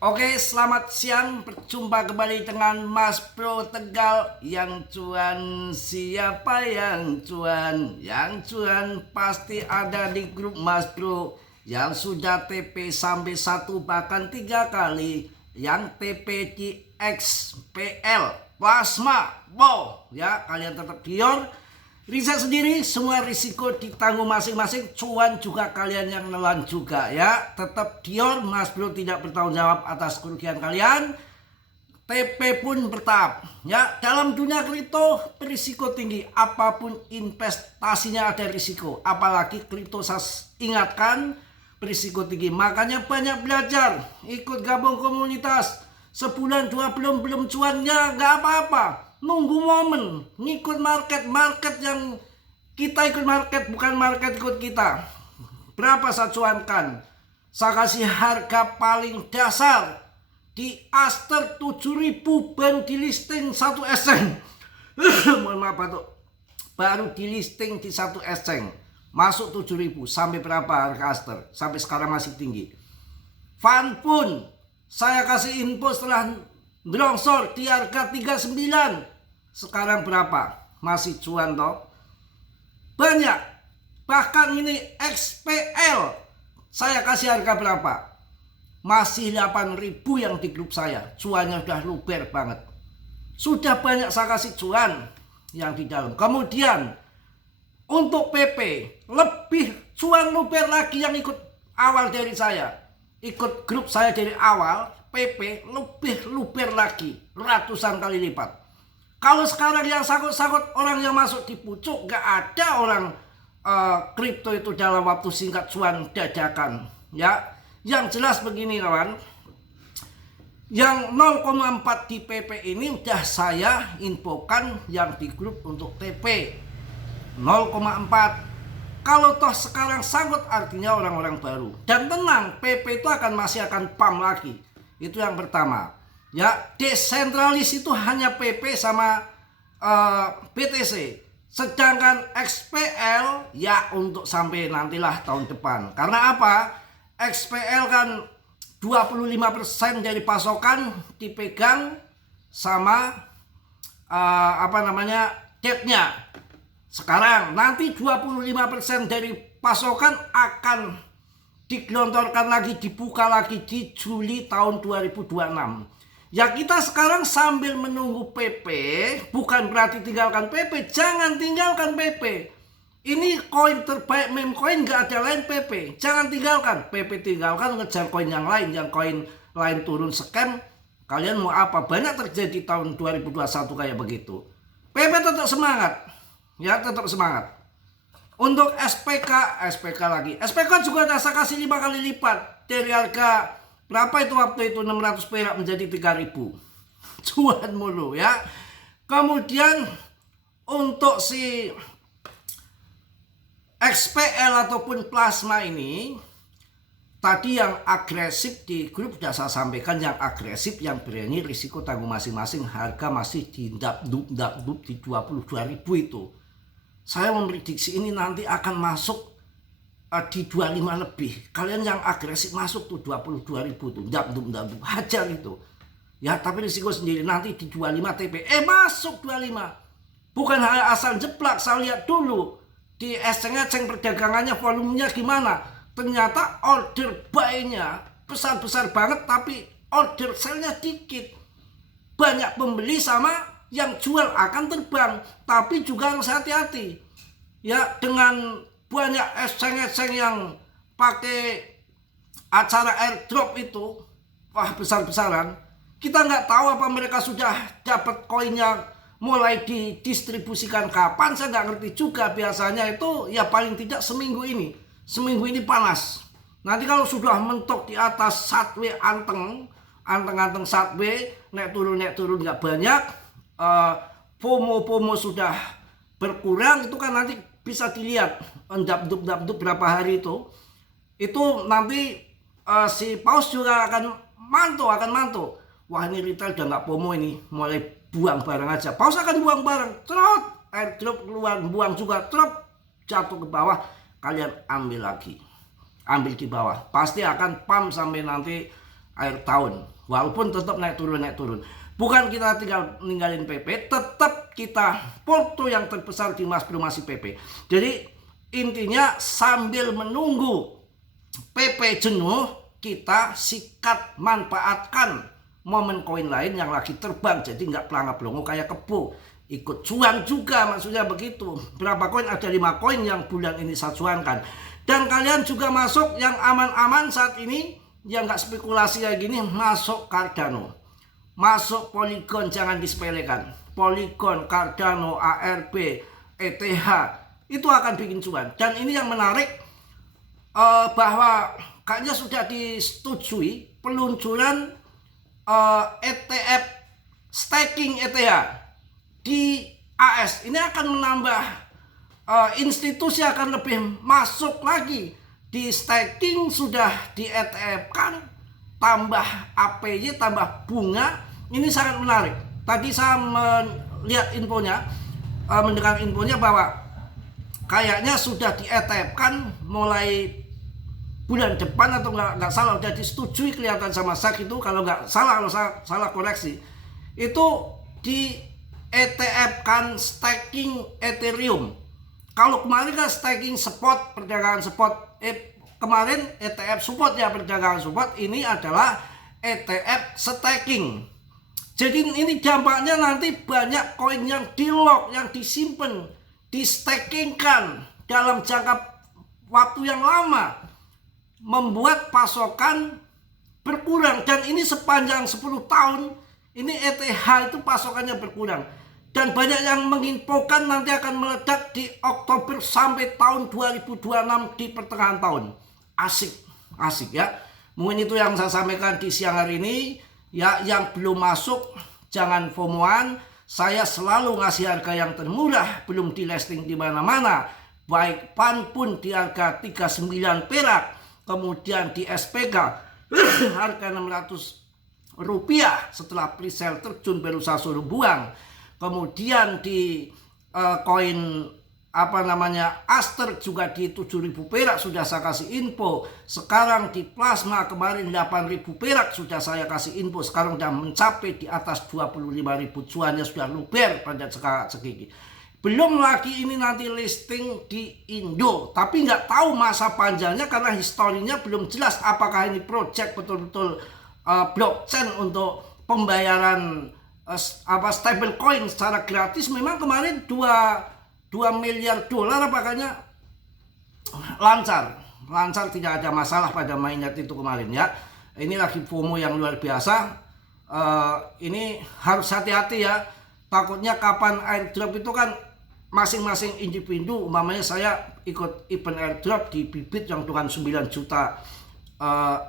Oke, selamat siang. Berjumpa kembali dengan Mas Bro Tegal. Yang cuan siapa yang cuan? Yang cuan pasti ada di grup Mas Bro. Yang sudah TP sampai 1 bahkan 3 kali. Yang TP di XPL Plasma. Wow, ya kalian tetap gior. Riset sendiri, semua risiko ditanggung masing-masing. Cuan juga kalian yang nelan juga ya. Tetap Dior, Mas Bro tidak bertanggung jawab atas kerugian kalian. TP pun bertahap ya. Dalam dunia kripto berisiko tinggi. Apapun investasinya ada risiko. Apalagi kripto, saya ingatkan, berisiko tinggi. Makanya banyak belajar, ikut gabung komunitas. Sebulan 2 bulan belum cuannya nggak apa-apa. Nunggu momen, ngikut market yang kita ikut market, bukan market ikut kita. Berapa saya cuankan? Saya kasih harga paling dasar di Aster 7.000 baru di listing 1 eseng. Mohon maaf Batuk. Baru di listing di 1 eseng. Masuk 7.000 sampai berapa harga Aster? Sampai sekarang masih tinggi. Fan pun saya kasih info setelah gelongsor di harga 39. Sekarang berapa? Masih cuan toh? Banyak. Bahkan ini XPL saya kasih harga berapa? Masih 8.000 yang di grup saya. Cuannya udah luber banget. Sudah banyak saya kasih cuan yang di dalam. Kemudian untuk PP lebih cuan luber lagi yang ikut awal dari saya. Ikut grup saya dari awal, PP lebih luber lagi, ratusan kali lipat. Kalau sekarang yang sakut-sakut orang yang masuk di pucuk, gak ada orang kripto itu dalam waktu singkat cuan dadakan ya. Yang jelas begini kawan, yang 0,4 di PP ini udah saya infokan yang di grup untuk TP 0,4. Kalau toh sekarang sangkut artinya orang-orang baru. Dan tenang, PP itu masih akan pump lagi. Itu yang pertama. Ya, desentralis itu hanya PP sama BTC. Sedangkan XPL ya untuk sampai nantilah tahun depan. Karena apa? XPL kan 25% dari pasokan dipegang sama debt-nya. Sekarang nanti 25% dari pasokan akan digelontorkan lagi, dibuka lagi di Juli tahun 2026. Ya kita sekarang sambil menunggu PP, bukan berarti tinggalkan PP, jangan tinggalkan PP. Ini koin terbaik meme coin, gak ada lain PP. Jangan tinggalkan, PP tinggalkan, ngejar koin yang lain, yang koin lain turun scam. Kalian mau apa? Banyak terjadi tahun 2021 kayak begitu. PP tetap semangat, ya tetap semangat. Untuk SPK lagi. SPK juga saya kasih 5 kali lipat dari harga berapa itu waktu itu 600 perak menjadi 3.000. Cuan mulu ya. Kemudian untuk si XPL ataupun plasma ini tadi yang agresif di grup sudah saya sampaikan, yang agresif yang berani risiko tanggung masing-masing, harga masih di dap-dup di 22.000 itu. Saya memprediksi ini nanti akan masuk di 25 lebih. Kalian yang agresif masuk tuh 22.000 tuh, dap-dup hajar itu. Ya tapi risiko sendiri, nanti di 25 TP masuk 25. Bukan hanya asal jeplak. Saya lihat dulu di eseng-eseng perdagangannya volumenya gimana. Ternyata order buy-nya besar-besar banget, tapi order sell-nya dikit. Banyak pembeli sama yang jual akan terbang. Tapi juga harus hati-hati ya dengan banyak eseng-eseng yang pakai acara airdrop itu. Wah, besar-besaran. Kita nggak tahu apa mereka sudah dapat koinnya mulai didistribusikan kapan. Saya nggak ngerti juga. Biasanya itu ya paling tidak seminggu ini panas. Nanti kalau sudah mentok di atas satwe anteng satwe, naik turun nggak banyak, FOMO sudah berkurang, itu kan nanti bisa dilihat dap-dup berapa hari itu nanti si paus juga akan mantu. Wah, ini retail udah nggak FOMO, ini mulai buang barang aja. Paus akan buang barang, trot, airdrop keluar, buang juga, trot, jatuh ke bawah. Kalian ambil lagi, ambil di bawah, pasti akan pump sampai nanti akhir tahun. Walaupun tetap naik turun. Bukan kita tinggal ninggalin PP, tetap kita porto yang terbesar di Mas Bro masih PP. Jadi intinya sambil menunggu PP jenuh, kita sikat manfaatkan momen koin lain yang lagi terbang. Jadi nggak pelangap-pelongo kayak kebo. Ikut cuan juga, maksudnya begitu. Berapa koin? Ada 5 koin yang bulan ini saya cuankan. Dan kalian juga masuk yang aman-aman saat ini, yang nggak spekulasi kayak gini, masuk Cardano, masuk Polygon, jangan disepelekan. Polygon, Cardano, ARB, ETH itu akan bikin cuan. Dan ini yang menarik, bahwa kayaknya sudah disetujui peluncuran ETF staking ETH di AS. Ini akan menambah institusi akan lebih masuk lagi. Di staking sudah di ETF kan, tambah APY, tambah bunga. Ini sangat menarik. Tadi saya melihat infonya, mendengar infonya bahwa kayaknya sudah di ETF kan mulai bulan depan atau nggak salah, udah disetujui kelihatan sama SEC itu. Kalau nggak salah, kalau saya salah koreksi, itu di ETF kan staking Ethereum. Kalau kemarin kan staking spot, perdagangan spot, kemarin ETF support ya, perdagangan support, ini adalah ETF staking. Jadi ini dampaknya nanti banyak koin yang di lock, yang disimpan, di stakingkan dalam jangka waktu yang lama, membuat pasokan berkurang. Dan ini sepanjang 10 tahun ini ETH itu pasokannya berkurang. Dan banyak yang menginfokan nanti akan meledak di Oktober sampai tahun 2026 di pertengahan tahun. Asik ya. Mungkin itu yang saya sampaikan di siang hari ini. Ya, yang belum masuk jangan FOMOan. Saya selalu ngasih harga yang termurah, belum di listing di mana-mana. Baik PAN pun di harga 39 perak, kemudian di SPK harga 600 rupiah setelah pre-sale terjun baru saya suruh buang. Kemudian di koin Aster juga di 7.000 perak sudah saya kasih info. Sekarang di plasma kemarin 8.000 perak sudah saya kasih info. Sekarang sudah mencapai di atas 25.000, cuannya sudah luber pada segigi. Belum lagi ini nanti listing di Indo, tapi nggak tahu masa panjangnya karena historinya belum jelas apakah ini project betul-betul blockchain untuk pembayaran stable coin secara gratis. Memang kemarin 2 miliar dolar apakahnya lancar, tidak ada masalah pada mainnet itu kemarin ya. Ini lagi FOMO yang luar biasa. Ini harus hati-hati ya, takutnya kapan airdrop itu kan masing-masing individu. Umpamanya saya ikut event airdrop di Bibit yang dengan 9 juta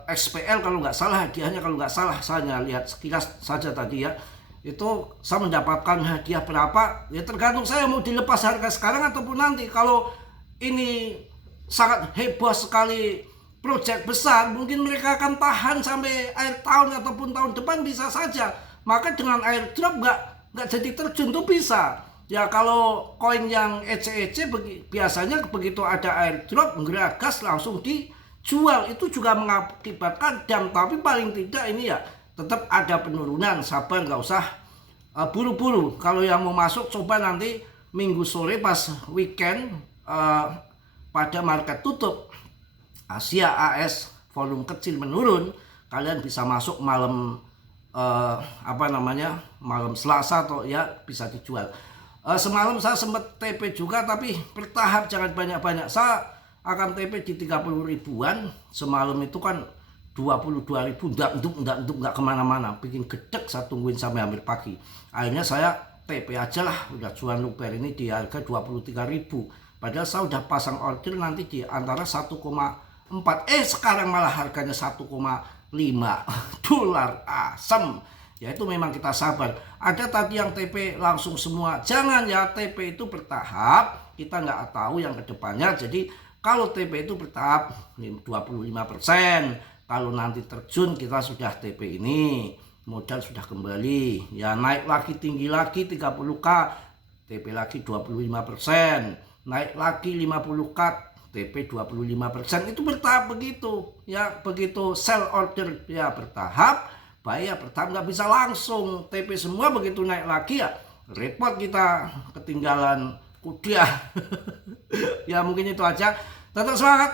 XPL kalau nggak salah, hadiahnya kalau nggak salah, saya lihat sekilas saja tadi ya, itu saya mendapatkan hadiah berapa ya, tergantung saya mau dilepas harga sekarang ataupun nanti. Kalau ini sangat heboh sekali, project besar, mungkin mereka akan tahan sampai akhir tahun ataupun tahun depan bisa saja. Maka dengan airdrop nggak jadi terjun tuh bisa ya. Kalau koin yang ece-ece biasanya begitu ada airdrop ngeragas langsung dijual, itu juga mengakibatkan dam. Tapi paling tidak ini ya tetap ada penurunan, sabar, nggak usah buru-buru. Kalau yang mau masuk coba nanti minggu sore pas weekend pada market tutup Asia AS volume kecil menurun, kalian bisa masuk malam malam Selasa atau ya bisa dijual. Semalam saya sempat TP juga tapi bertahap, jangan banyak-banyak. Saya akan TP di 30 ribuan. Semalam itu kan 22 ribu, nggak kemana-mana, bikin gedek. Saya tungguin sampai hampir pagi. Akhirnya saya TP aja lah, udah jual luber ini di harga 23 ribu. Padahal saya udah pasang order nanti di antara 1,4. Sekarang malah harganya 1,5 dolar. Asem. Ya itu memang kita sabar. Ada tadi yang TP langsung semua. Jangan ya, TP itu bertahap. Kita nggak tahu yang kedepannya. Jadi kalau TP itu bertahap 25%. Kalau nanti terjun kita sudah TP ini, modal sudah kembali. Ya naik lagi, tinggi lagi 30k, TP lagi 25%. Naik lagi 50k, TP 25%, itu bertahap begitu ya. Begitu sell order ya bertahap, bayar bertahap, nggak bisa langsung TP semua. Begitu naik lagi ya repot, kita ketinggalan kuda. Ya mungkin itu aja. Tetap semangat,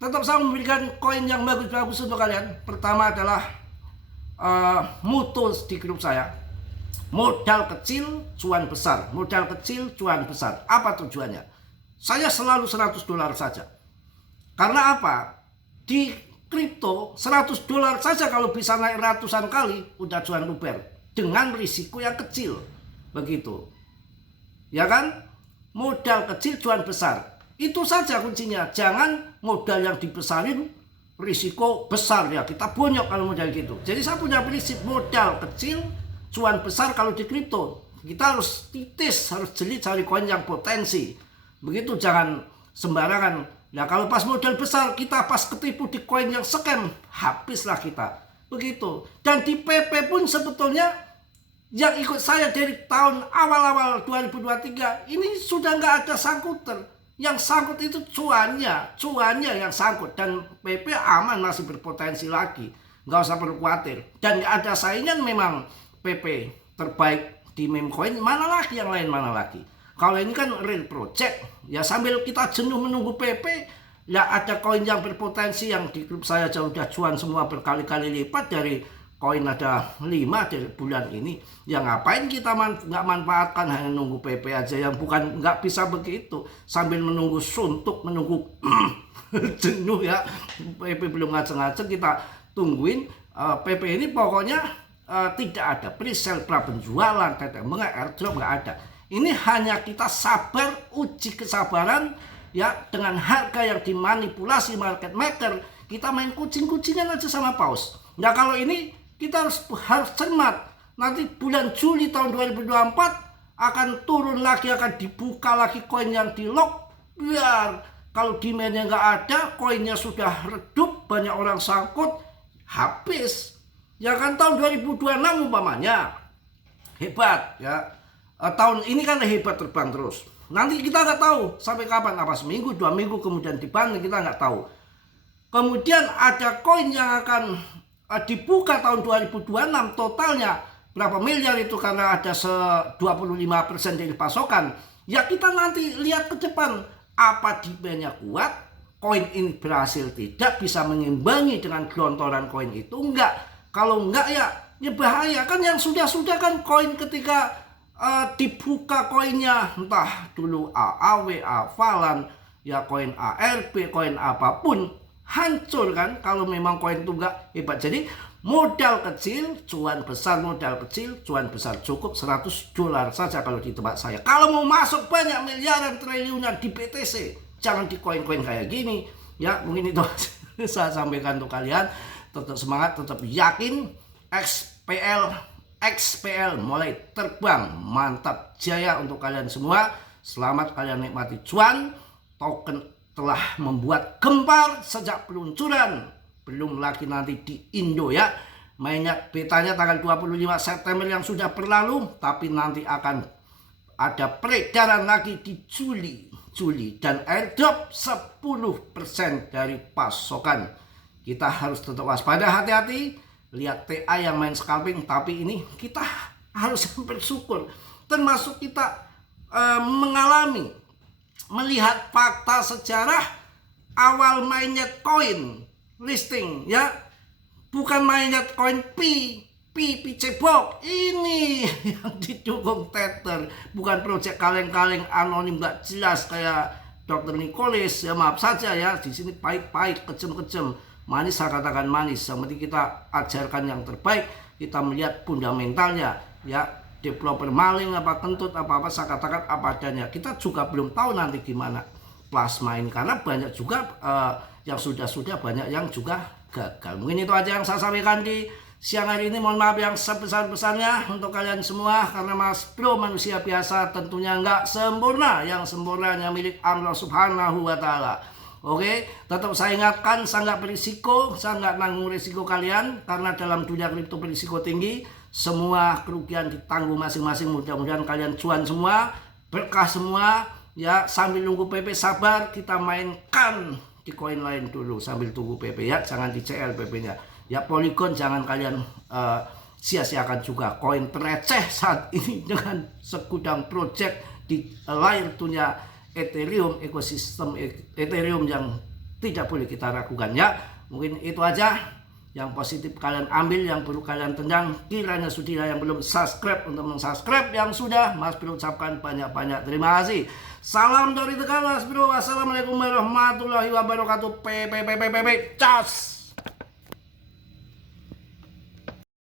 tetap saya memberikan koin yang bagus-bagus untuk kalian. Pertama adalah mutu di grup saya, modal kecil cuan besar, modal kecil cuan besar. Apa tujuannya? Saya selalu $100 saja. Karena apa? Di kripto $100 saja kalau bisa naik ratusan kali udah cuan luber dengan risiko yang kecil. Begitu. Ya kan? Modal kecil cuan besar. Itu saja kuncinya. Jangan modal yang dibesarin risiko besar ya. Kita bonyok kalau modal gitu. Jadi saya punya prinsip modal kecil cuan besar kalau di kripto. Kita harus titis, harus jeli cari koin yang potensi. Begitu, jangan sembarangan. Nah kalau pas modal besar kita pas ketipu di koin yang scam, habislah kita. Begitu. Dan di PP pun sebetulnya yang ikut saya dari tahun awal-awal 2023 ini sudah nggak ada sangkuter. Yang sangkut itu cuannya yang sangkut. Dan PP aman, masih berpotensi lagi. Nggak usah perlu khawatir. Dan nggak ada saingan, memang PP terbaik di meme coin. Mana lagi yang lain, mana lagi. Kalau ini kan real project, ya sambil kita jenuh menunggu PP, ya ada koin yang berpotensi yang di grup saya aja udah cuan semua berkali-kali lipat. Dari koin ada 5 dari bulan ini. Ya ngapain kita nggak manfaatkan, hanya nunggu PP aja yang bukan nggak bisa begitu. Sambil menunggu suntuk, menunggu jenuh ya. PP belum ngajeng-ngajeng, kita tungguin. PP ini pokoknya tidak ada pre-sale, pra penjualan, airdrop nggak ada. Ini hanya kita sabar, uji kesabaran ya, dengan harga yang dimanipulasi market maker. Kita main kucing-kucingan aja sama paus. Nah kalau ini kita harus cermat. Nanti bulan Juli tahun 2024 akan turun lagi, akan dibuka lagi koin yang di lock. Biar kalau demandnya nggak ada, koinnya sudah redup, banyak orang sangkut, habis. Ya kan tahun 2026 umpamanya hebat ya. Tahun ini kan hebat, terbang terus. Nanti kita nggak tahu sampai kapan, apa seminggu, 2 minggu kemudian dibanting, kita nggak tahu. Kemudian ada koin yang akan dibuka tahun 2026, totalnya berapa miliar itu, karena ada 25% dari pasokan. Ya kita nanti lihat ke depan, apa demandnya kuat, koin ini berhasil tidak bisa mengimbangi dengan gelontoran koin itu, enggak. Kalau enggak ya bahaya kan. Yang sudah kan koin ketika dibuka koinnya, entah dulu AAW, Avalan, ya koin ARB, koin apapun, hancur kan kalau memang koin itu enggak hebat. Jadi modal kecil cuan besar, modal kecil cuan besar. Cukup $100 saja kalau di tempat saya. Kalau mau masuk banyak miliaran, triliunan di BTC, jangan di koin-koin kayak gini ya. Mungkin itu saya sampaikan untuk kalian. Tetap semangat, tetap yakin. XPL mulai terbang, mantap jaya untuk kalian semua. Selamat kalian nikmati cuan. Token telah membuat gempar sejak peluncuran, belum lagi nanti di Indo ya. Mainnya betanya tanggal 25 September yang sudah berlalu, tapi nanti akan ada peredaran lagi di Juli dan airdrop 10% dari pasokan. Kita harus tetap waspada, hati-hati. Lihat TA yang main scalping, tapi ini kita harus bersyukur. Termasuk kita mengalami, melihat fakta sejarah awal mainnet koin listing ya. Bukan mainnet koin Cebok. Ini yang didukung Tether. Bukan proyek kaleng-kaleng anonim gak jelas kayak Dr. Nicholas. Ya maaf saja ya, di sini pahit-pahit, kejem-kejem. Manis, saya katakan manis. Yang penting kita ajarkan yang terbaik. Kita melihat fundamentalnya ya. Developer maling apa kentut apa saya katakan apa adanya. Kita juga belum tahu nanti gimana plasma ini, karena banyak juga yang sudah banyak yang juga gagal. Mungkin itu aja yang saya sampaikan di siang hari ini. Mohon maaf yang sebesar-besarnya untuk kalian semua, karena Mas Bro manusia biasa, tentunya nggak sempurna. Yang sempurna hanya milik Allah Subhanahu wa Ta'ala. Oke, tetap saya ingatkan, saya nggak berisiko, saya nggak nanggung risiko kalian, karena dalam dunia kripto berisiko tinggi. Semua kerugian ditanggung masing-masing. Mudah-mudahan kalian cuan semua, berkah semua Ya, sambil nunggu PP sabar, kita mainkan di koin lain dulu sambil tunggu PP ya. Jangan di CL PP-nya. Ya, Polygon jangan kalian sia-siakan juga. Koin tereceh saat ini dengan segudang project di layer dunia Ethereum, ekosistem Ethereum yang tidak boleh kita ragukan ya. Mungkin itu aja yang positif kalian ambil, yang perlu kalian tendang. Kiranya sudah, yang belum subscribe untuk mensubscribe, yang sudah Mas Bro ucapkan banyak-banyak terima kasih. Salam dari Tegal Mas Bro. Wassalamualaikum warahmatullahi wabarakatuh. Cas.